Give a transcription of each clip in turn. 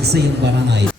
sa iyong barangay.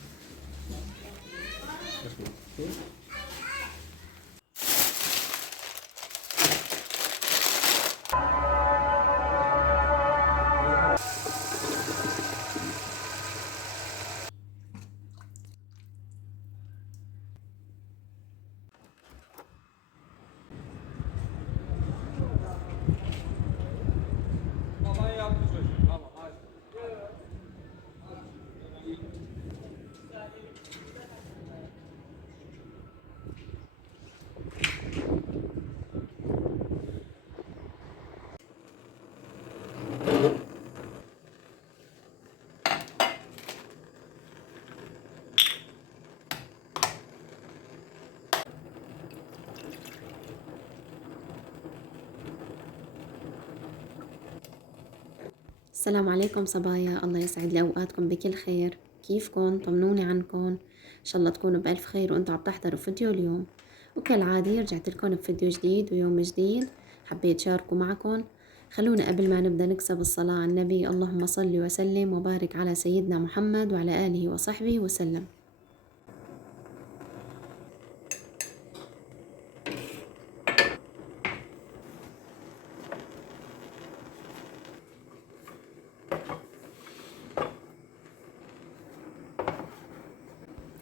السلام عليكم صبايا، الله يسعد لي أوقاتكم بكل خير. كيفكن؟ طمنوني عنكن، إن شاء الله تكونوا بألف خير وأنتوا عم تحضروا فيديو اليوم. وكالعادة رجعت لكم بفيديو جديد ويوم جديد حبيت شاركه معكم. خلونا قبل ما نبدأ نكسب الصلاة على النبي. اللهم صل وسلم وبارك على سيدنا محمد وعلى آله وصحبه وسلم.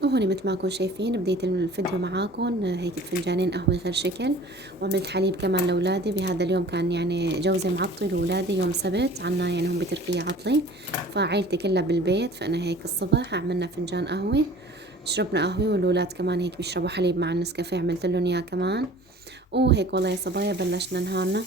وهون مثل ما كنتم شايفين بديت الفيديو معاكم هيك فنجانين قهوة غير شكل، وعملت حليب كمان لأولادي. بهذا اليوم كان يعني جوزي معطل وأولادي يوم سبت عنا، يعني هم بتركيا عطلي، فعيلتي كلها بالبيت. فأنا هيك الصبح عملنا فنجان قهوة، شربنا قهوة، والأولاد كمان هيك بيشربوا حليب مع النسكافيه، عملت لهم إياه كمان. وهيك والله يا صبايا بلشنا نهارنا.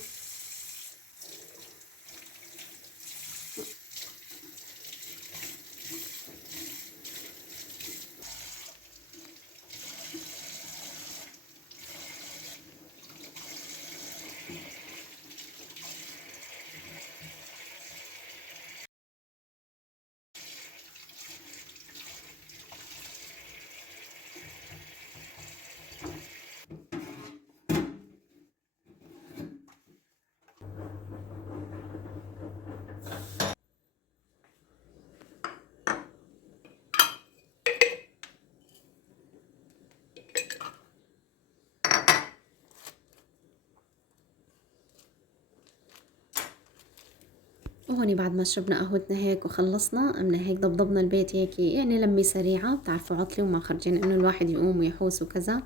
وهوني بعد ما شربنا قهوتنا هيك وخلصنا، قمنا هيك ضبضبنا البيت هيك، يعني لمي سريعة، بتعرفوا عطلي وما خرجين انه الواحد يقوم ويحوس وكذا.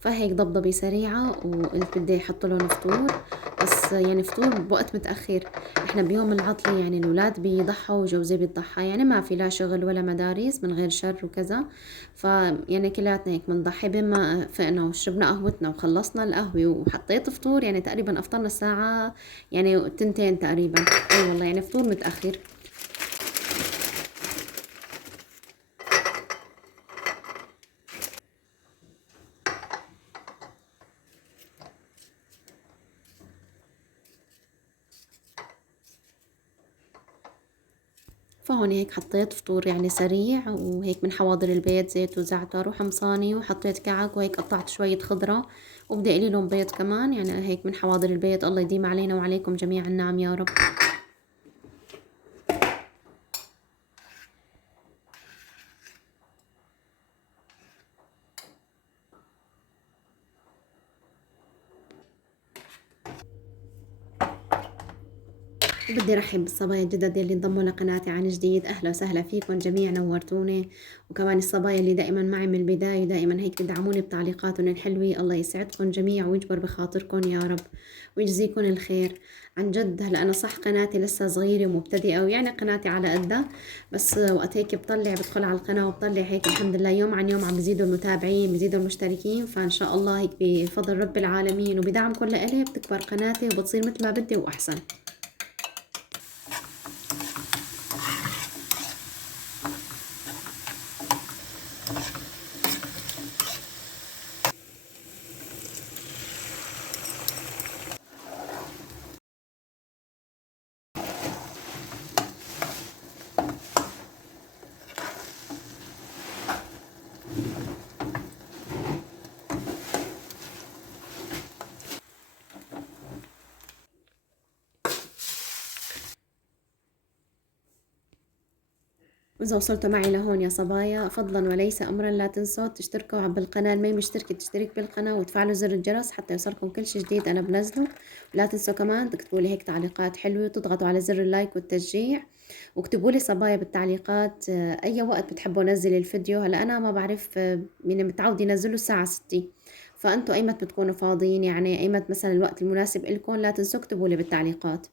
فهيك ضبضبي سريعة، وقلت بدي احط لهم فطور، بس يعني فطور بوقت متأخر. احنا بيوم العطلة يعني الولاد بيضحوا وجوزي بيضحى، يعني ما في لا شغل ولا مدارس من غير شر وكذا. فيعني كلاتنا هيك بنضحي. بين ما فقنا وشربنا قهوتنا وخلصنا القهوة وحطيت فطور، يعني تقريبا افطرنا الساعة يعني 2 تقريبا. اي والله يعني فطور متأخر. فهون هيك حطيت فطور يعني سريع، وهيك من حواضر البيت زيت وزعتر وحمصاني، وحطيت كعك، وهيك قطعت شوية خضرة، وبدي اقلي لهم بيض كمان، يعني هيك من حواضر البيت. الله يديم علينا وعليكم جميعا النعم يا رب. وبدي رحب بالصبايا الجدد يلي انضموا لقناتي عن جديد. أهلا وسهلا فيكم جميع، نورتوني. وكمان الصبايا اللي دائما معي من البداية، دائما هيك بدعموني بتعليقاتهم الحلوة. الله يسعدكم جميع ويجبر بخاطركم يا رب ويجزيكم الخير. عن جد هلا أنا صح قناتي لسه صغيرة ومبتدئة، ويعني قناتي على قدها، بس وقت هيك بدخل على القناة وبطلع هيك الحمد لله يوم عن يوم عم بزيدوا المتابعين، بزيدوا المشتركين. فإن شاء الله هيك بفضل رب العالمين وبدعمكم لإلي بتكبر قناتي وبتصير مثل ما بدي وأحسن. وإذا وصلتوا معي لهون يا صبايا فضلا وليس أمرا لا تنسوا تشتركوا بالقناة، اللي ما مشتركة تشترك بالقناة وتفعلوا زر الجرس حتى يوصلكم كل شي جديد أنا بنزله. ولا تنسوا كمان تكتبوا لي هيك تعليقات حلوة وتضغطوا على زر اللايك والتشجيع، واكتبوا لي صبايا بالتعليقات أي وقت بتحبوا أنزل الفيديو. هلا أنا ما بعرف يعني متعود ينزله الساعة 6، فأنتوا أيمت بتكونوا فاضيين، يعني أيمت مثلا الوقت المناسب إلكم لا تنسوا اكتبوا لي بالتعليقات.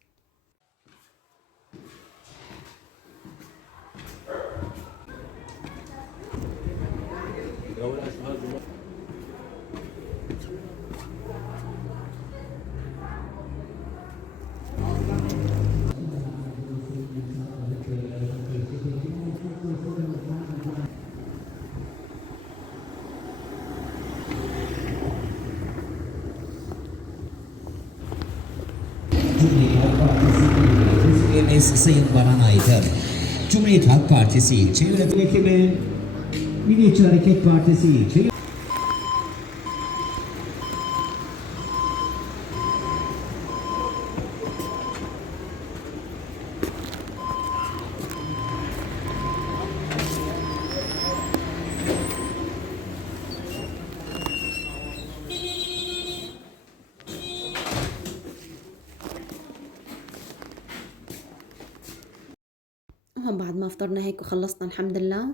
Cumhuriyet Halk Partisi üyemiz Sayın Baran Aydın. Cumhuriyet Halk Partisi Çevre Yönetimi Milliyetçi Hareket Partisi Çevre وهون بعد ما فطرنا هيك وخلصنا الحمد لله،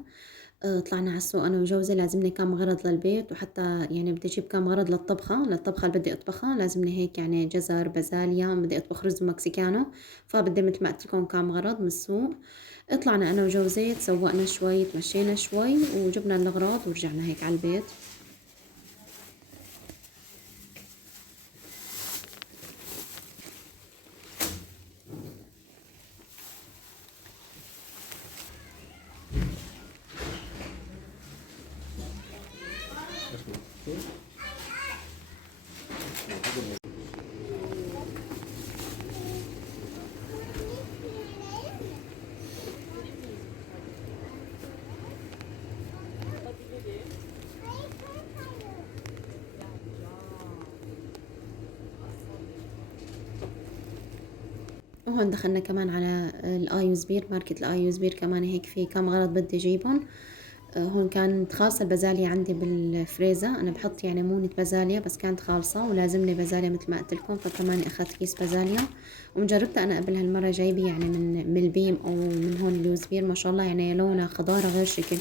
طلعنا على السوق أنا وجوزي. لازمني كام غرض للبيت، وحتى يعني بدي أجيب كام غرض للطبخة اللي بدي أطبخها. لازمني هيك يعني جزر، بازاليا، بدي أطبخ رز مكسيكانو، فبدي مثل ما قلت لكم كام غرض من السوق. طلعنا أنا وجوزي تسوقنا شوي، تمشينا شوي وجبنا الأغراض ورجعنا هيك على البيت. وهون دخلنا كمان على الآيوزبير، ماركة الآيوزبير كمان هيك في كام غرض بدي أجيبهم. هون كانت خالصة البازاليا عندي بالفريزة، أنا بحط يعني مونة بازاليا بس كانت خالصة ولازمني بازاليا مثل ما قلت لكم، فكمان أخذت كيس بازاليا. ومجربتها أنا قبل هالمرة جايبة يعني من البيم أو من هون اليوزبير، ما شاء الله يعني لونها خضارة غير شكل.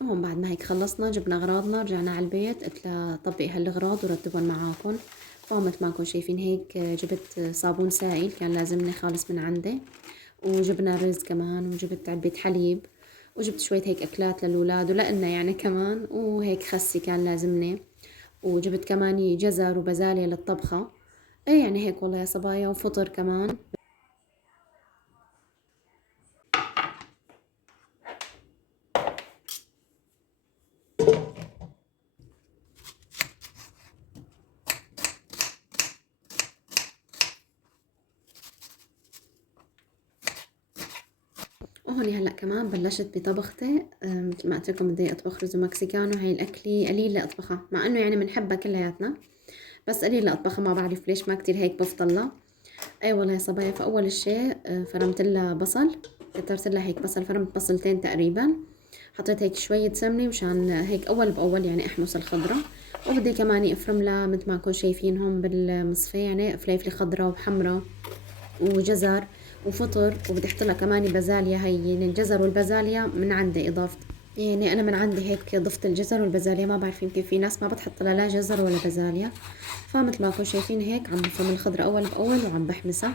وهون بعد ما هيك خلصنا جبنا أغراضنا رجعنا على البيت، قلت لها طبقي هالأغراض ورتبهم معاكم. فهون مثل ما انكم شايفين هيك جبت صابون سائل كان لازمني خالص من عندي، وجبنا رز كمان، وجبت علبة حليب، وجبت شوية هيك أكلات للولاد ولأنا يعني كمان، وهيك خسي كان لازمني، وجبت كمان جزر وبازاليا للطبخة. ايه يعني هيك والله يا صبايا، وفطر كمان. وهون هلا كمان بلشت بطبختي. مثل ما قلت لكم بدي اطبخ رز مكسيكانو. هاي الاكله قليل لاطبخها مع انه يعني بنحبها كلياتنا، بس قليل لاطبخها، ما بعرف ليش ما كتير هيك بفضلها. اي والله يا صبايا. فاول شيء فرمت لها بصل، كترت لها هيك بصل، فرمت بصلتين تقريبا. حطيت هيك شويه سمنه مشان هيك اول باول يعني احمص الخضره. وبدي كمان افرم لها مثل ما انكم شايفين هون بالمصفى يعني فليفله خضراء وحمراء وجزر وفطر. وبدي احط لها كمان بازاليا، هي يعني الجزر والبازاليا من عندي اضافه، يعني انا من عندي هيك ضفت الجزر والبازاليا. ما بعرف يمكن في ناس ما بتحط لها لا جزر ولا بازاليا. فمثل ما انكم شايفين هيك عم بفرم الخضره اول باول وعم بحمسها.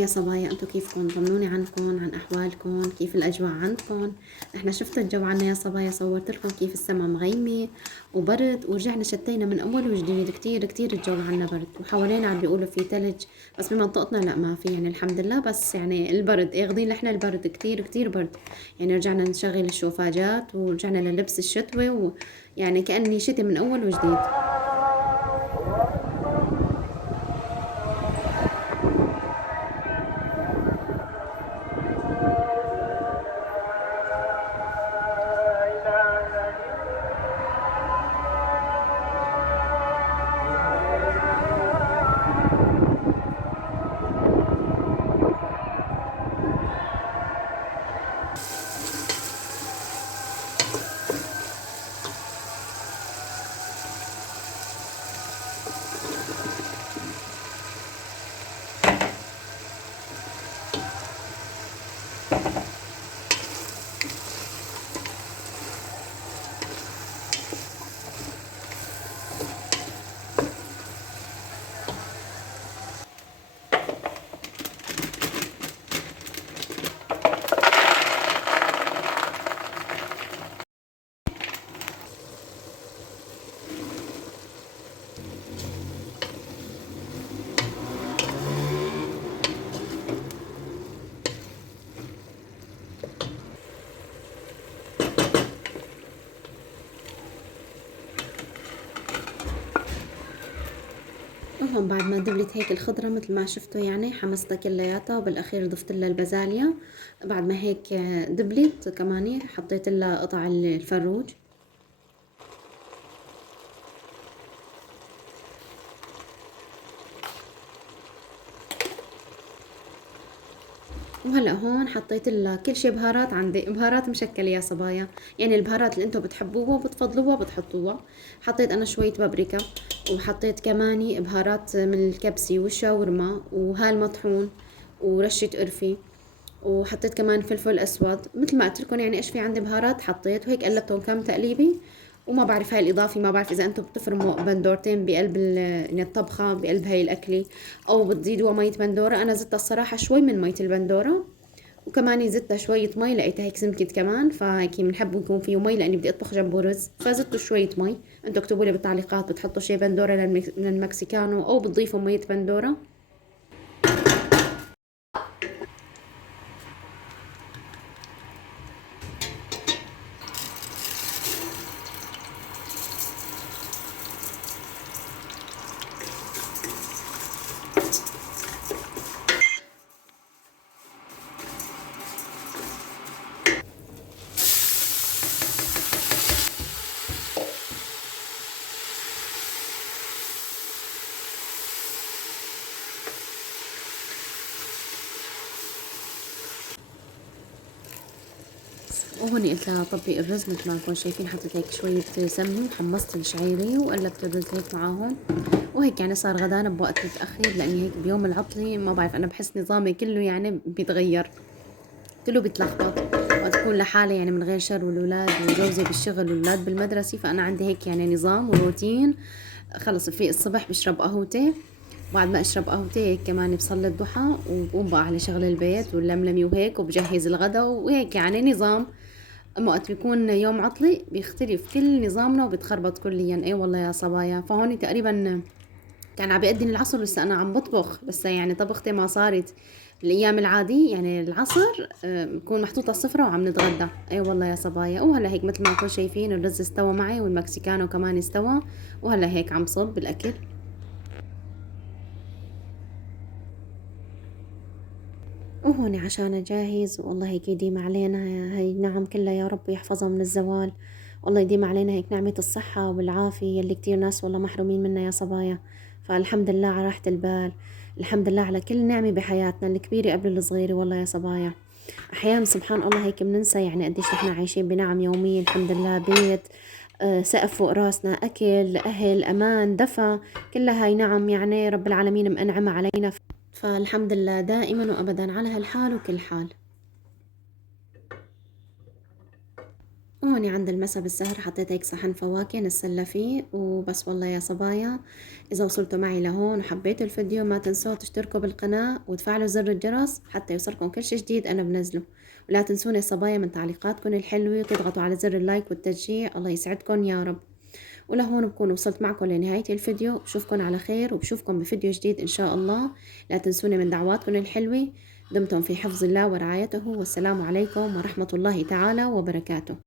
يا صبايا، انتو كيفكن؟ طمنوني عنكن، عن احوالكن، كيف الاجواء عندكن؟ احنا شفتوا الجو عنا يا صبايا، صورت لكم كيف السما مغيمة وبرد، ورجعنا شتينا من اول وجديد. كتير كتير الجو عنا برد، وحوالينا عم بيقولوا في تلج، بس بمنطقتنا لا ما في يعني الحمد لله. بس يعني البرد اخذين لحنا البرد، كتير كتير برد. يعني رجعنا نشغل الشوفاجات ورجعنا للبس الشتوي، ويعني كأني شتي من اول وجديد. وهون بعد ما دبلت هيك الخضرة مثل ما شفتوا، يعني حمصتها كلياتها، وبالأخير ضفت لها البازاليا. بعد ما هيك دبلت كمان حطيت لها قطع الفروج. وهلا هون حطيت لها كل شي بهارات، عندي بهارات مشكلة يا صبايا، يعني البهارات اللي انتم بتحبوها وبتفضلوها بتحطوها. حطيت انا شوية بابريكا، وحطيت كمان بهارات من الكبسة والشاورما وهالمطحون، ورشة قرفة، وحطيت كمان فلفل اسود. مثل ما قلت لكم يعني ايش في عندي بهارات حطيت، وهيك قلبتهم كم تقليبه. وما بعرف هاي الإضافة، ما بعرف إذا أنتم بتفرموا بندورتين بقلب يعني الطبخة بقلب هاي الأكلة، أو بتزيدوا مية بندورة. أنا زدتها الصراحة شوي من مية البندورة، وكمان زدتها شوية مي، لقيتها هيك سمكت كمان، فهيك بنحب يكون فيه مي لأني بدي أطبخ جنبه رز، فزدته شوية مي. أنتوا اكتبوا لي بالتعليقات بتحطوا شي بندورة للمكسيكانو أو بتضيفوا مية بندورة. وهون قلت لها طبق الرز مثل ما انكم شايفين، حطيت هيك شوية سمنة وحمصت الشعيرية وقلبت الرز هيك معاهم. وهيك يعني صار غدانا بوقت متأخر، لأني هيك بيوم العطلة ما بعرف، أنا بحس نظامي كله يعني بيتغير، كله بيتلخبط. وقت أكون لحالي يعني من غير شر، والولاد وجوزي بالشغل والولاد بالمدرسة، فأنا عندي هيك يعني نظام وروتين. خلص في الصبح بشرب قهوتي، بعد ما اشرب قهوتي هيك كمان بصلي الضحى، وبقوم بقى على شغل البيت واللملمي وهيك، وبجهز الغدا وهيك يعني نظام. اما وقت بيكون يوم عطلي بيختلف كل نظامنا وبتخربط كليا. اي والله يا صبايا. فهوني تقريبا كان عم بيأذن العصر لسه انا عم بطبخ، لسه يعني طبختي ما صارت. الايام العادي يعني العصر بكون محطوطه السفره وعم نتغدى. اي والله يا صبايا. وهلا هيك مثل ما انكم شايفين الرز استوى معي، والمكسيكانو كمان استوى، وهلا هيك عم صب الاكل. وهون عشان أجهز، والله هيك يديم علينا هاي النعم كلها يا رب يحفظها من الزوال. والله يديم علينا هيك نعمة الصحة والعافية اللي كتير ناس والله محرومين منها يا صبايا. فالحمد لله على راحة البال، الحمد لله على كل نعمة بحياتنا، الكبيرة قبل الصغيرة. والله يا صبايا أحيانا سبحان الله هيك بننسى يعني قديش نحنا عايشين بنعم يومية. الحمد لله بيت، سقف فوق راسنا، أكل، أهل، أمان، دفى، كلها هاي نعم يعني رب العالمين مأنعمة علينا. فالحمد لله دائما وأبدا على هالحال وكل حال. وهوني عند المسا بالسهر حطيت هيك صحن فواكه نتسلى فيه وبس. والله يا صبايا، إذا وصلتوا معي لهون وحبيتوا الفيديو ما تنسوا تشتركوا بالقناة وتفعلوا زر الجرس حتى يوصلكم كل شي جديد أنا بنزله. ولا تنسوني يا صبايا من تعليقاتكم الحلوة وتضغطوا على زر اللايك والتشجيع، الله يسعدكم يا رب. ولهون بكون وصلت معكم لنهاية الفيديو، بشوفكم على خير وبشوفكم بفيديو جديد إن شاء الله. لا تنسوني من دعواتكم الحلوة. دمتم في حفظ الله ورعايته، والسلام عليكم ورحمة الله تعالى وبركاته.